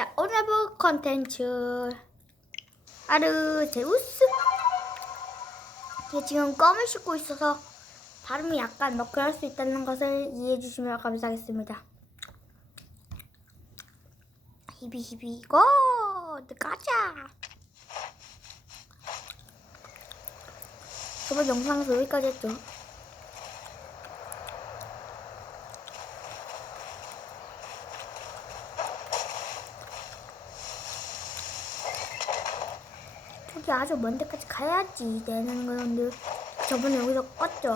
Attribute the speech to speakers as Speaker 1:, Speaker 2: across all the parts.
Speaker 1: 자, 오늘 볼 컨텐츠 아르제우스 이게 지금 껌을 씹고 있어서 발음이 약간 너클할 수 있다는 것을 이해해 주시면 감사하겠습니다. 히비 히비 고! 가자! 저번 영상에서 여기까지 했죠. 저기 아주 먼 데까지 가야지 되는 건데 저번에 여기서 껐죠.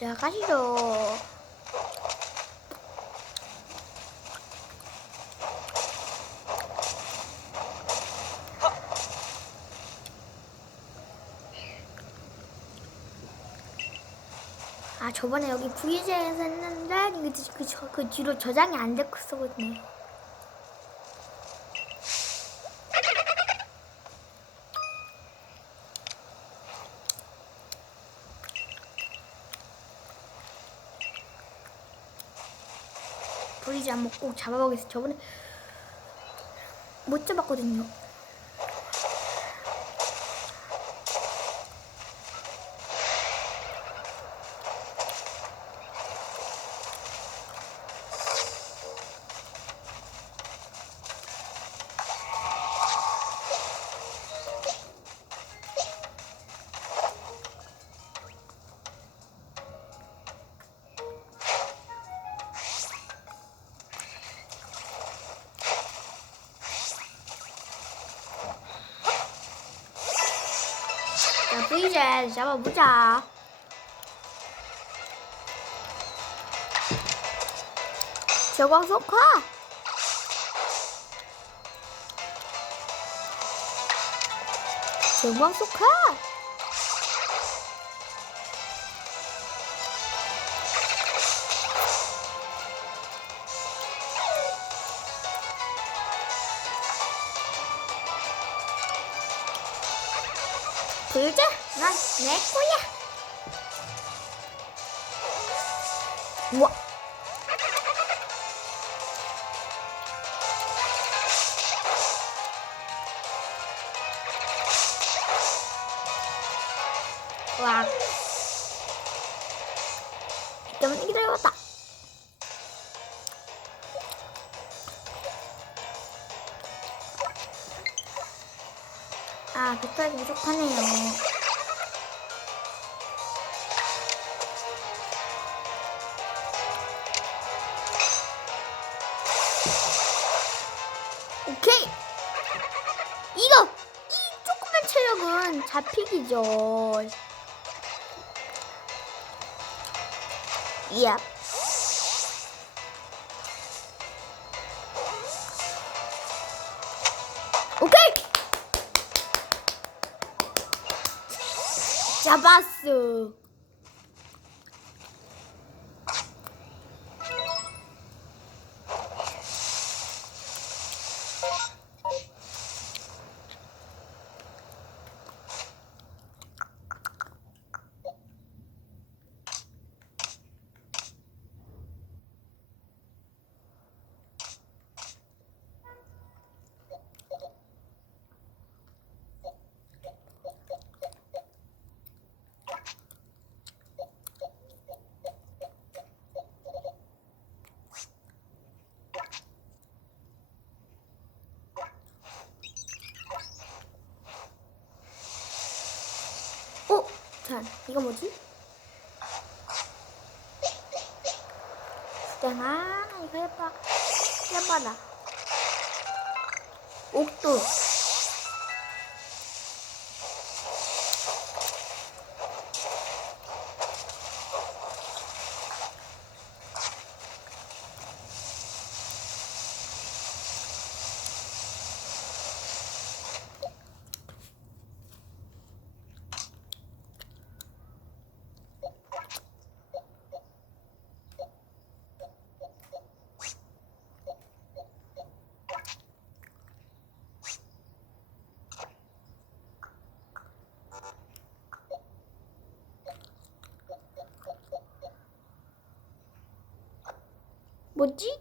Speaker 1: 자, 가시죠. 아, 저번에 여기 VJ에서 했는데, 그, 그, 저- 그 뒤로 저장이 안 됐었거든요. VJ 한번 꼭 잡아보겠습니다. 저번에 못 잡았거든요. 자, VJ 잡아보자. 저광 소카. 저광 소카. 와. 때문에 기다려봤다. 아, 배터리 부족하네요. 오케이. 이거 이 조그만 체력은 잡히기죠. 야. 오케이. 자, 이거 뭐지? 수정아, 이거 예뻐. 예뻐라. 옥도. 뭐지?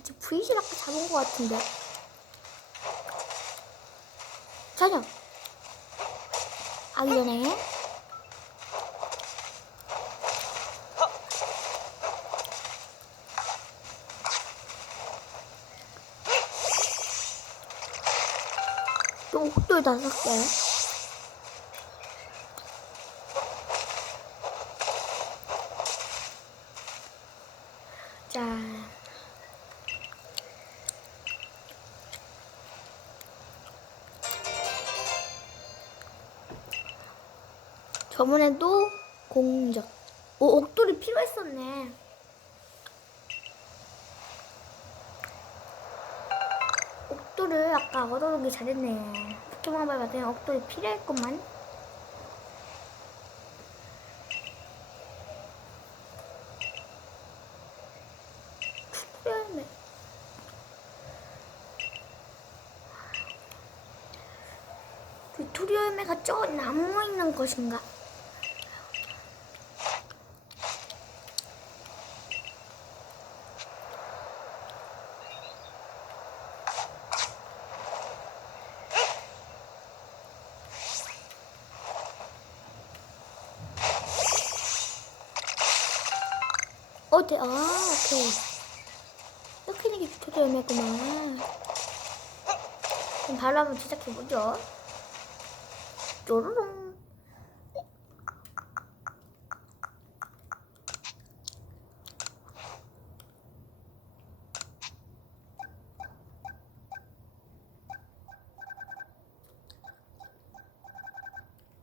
Speaker 1: 이제 브이실 아까 잡은 것 같은데. 자녀. 아기 전에. 또 옥돌 다섯 개. 자. 저번에도 공적. 오, 옥돌이 필요했었네. 옥돌을 아까 얻어오기 잘했네. 포켓몬 받을 옥돌이 필요했구만. 필요했네. 빅토리아 열매가 저 나무에 있는 것인가? 어, 네, 아, 오케이. 이렇게 되게 빅토리아 열매구만. 그럼 바로 한번 시작해보죠. 쪼르릉.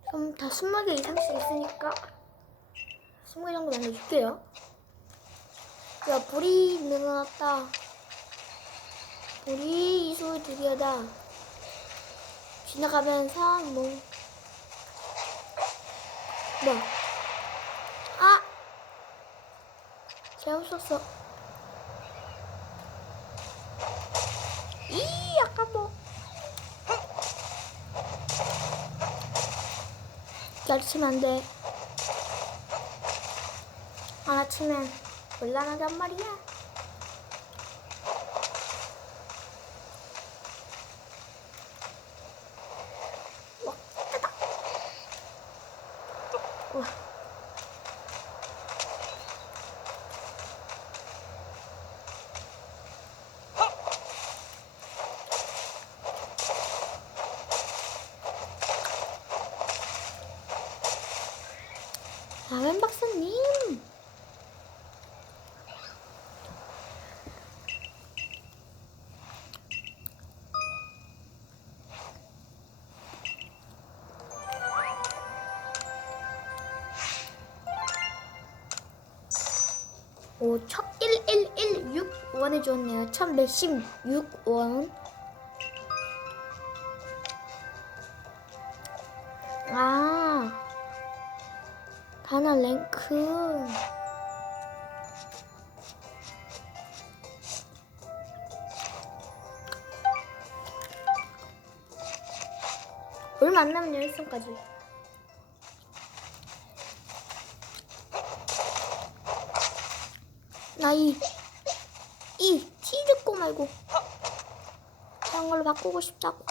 Speaker 1: 그럼 다 20개 이상씩 있으니까 20개 정도 남겨줄게요. 야, 불이 늘어났다. 불이 이소 드디어다. 지나가면서 뭐 뭐? 아! 썼어. 이 약간 뭐. 가르치면 안 돼. 알아치면 곤란하단 말이야. 와, 따다. 우와. 라면 박사 오, 1116원 해줬네요. 1116원. 아, 단어 랭크. 얼마 안 남은 1승까지. 나이 이 치즈꼬 말고 다른 걸로 바꾸고 싶다고.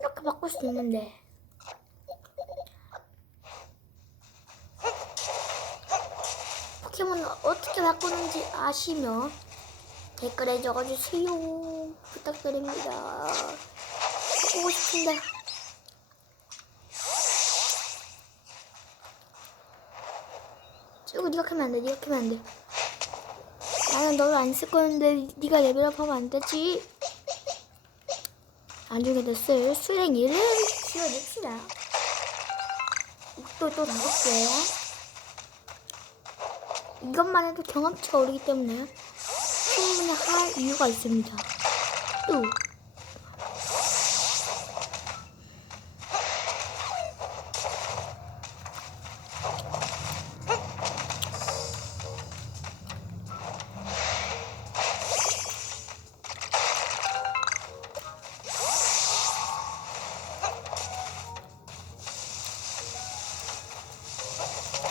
Speaker 1: 이렇게 바꿀 수 있는데. 어떻게 바꾸는지 아시면 댓글에 적어주세요. 부탁드립니다. 바꾸고 싶은데. 쭉 이렇게 하면 안 돼. 이렇게 하면 안 돼. 나는 너를 안쓸 거였는데 네가 레벨업 하면 안 되지. 나중에 쓸 수랭이를 지어냅시다. 또, 또 다섯 개. 이것만 해도 경험치가 오르기 때문에 충분히 할 이유가 있습니다. 또.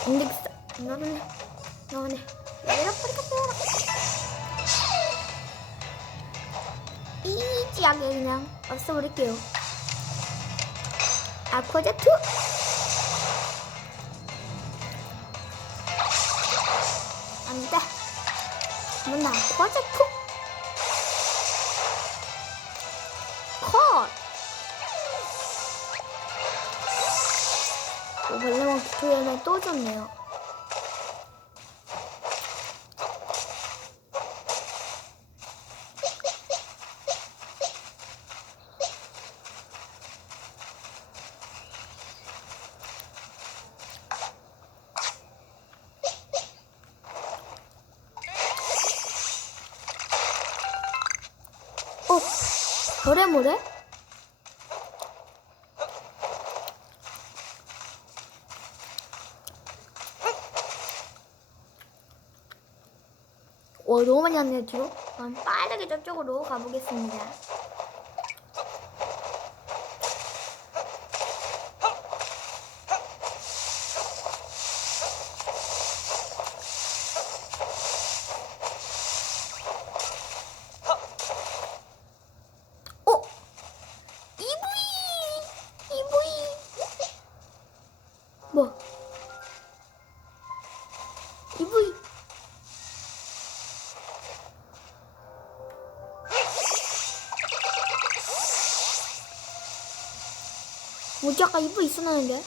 Speaker 1: 안 되겠어. 너는, 너네. 내려버리겠어. 이지하게 그냥 없애버릴게요. 아쿠아제트! 안 돼. 뭔 아쿠아제트? 컷! 오, 벌레만 튜토리얼에 또 줬네요. 어, 별의 모래? 와, 너무 많이 왔네요, 뒤로. 그럼 빠르게 저쪽으로 가보겠습니다. 뭐지 아까 이브 있었는데?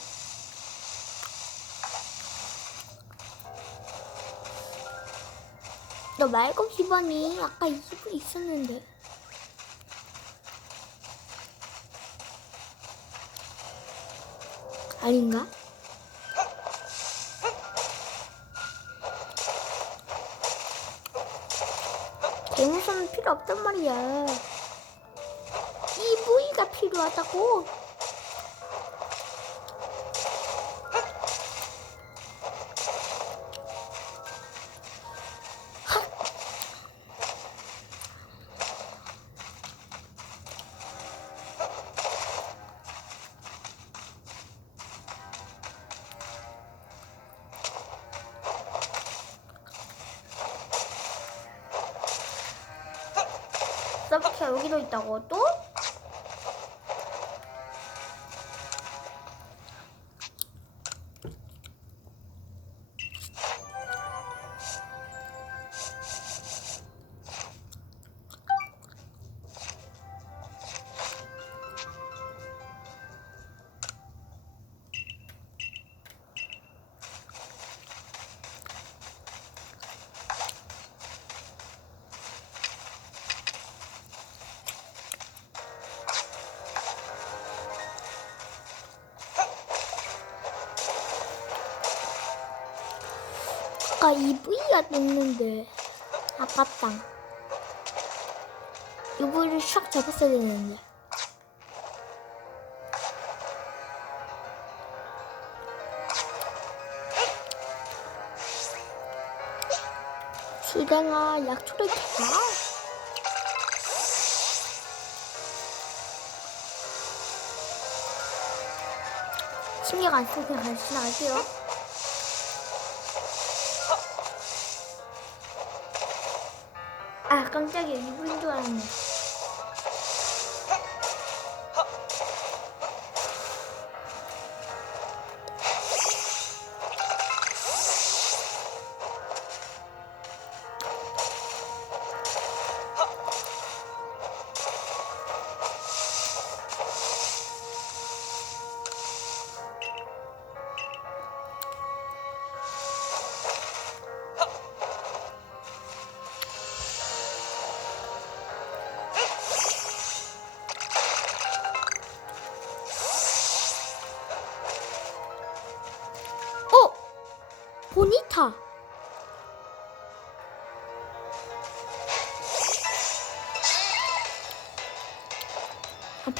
Speaker 1: 너 말고 기반이 아까 이브 있었는데 아닌가? 대무선은 필요 없단 말이야 이브이가 필요하다고 아까 EV가 됐는데. 아깝다. EV를 샥 잡았어야 되는데. 수댕아 약초를 다 신경 안 그냥 같이 나갈게요 깜짝이야. 이분인 줄 알았네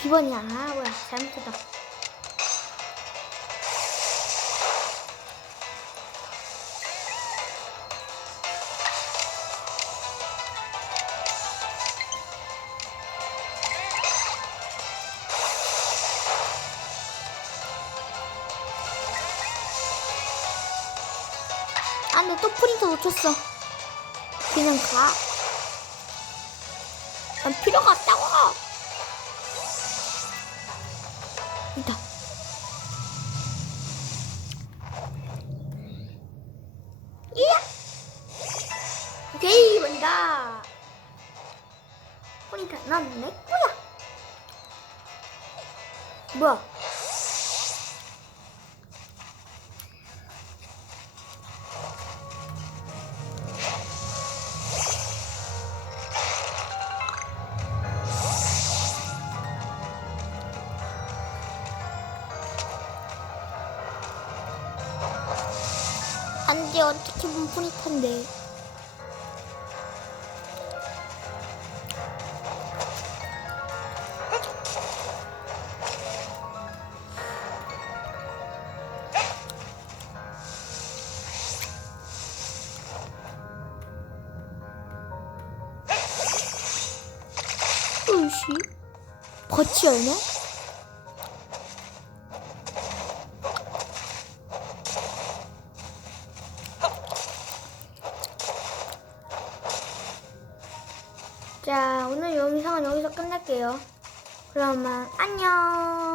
Speaker 1: 2번이야. 아, 뭐야. 잘못했다. 아, 너 또 프린터 놓쳤어. 그냥 가. 난 필요가 내 거야. 뭐야? 안 돼, 어떻게 보면 프린터인데. 버치 열네? 자, 오늘 영상은 여기서 끝낼게요. 그러면 안녕.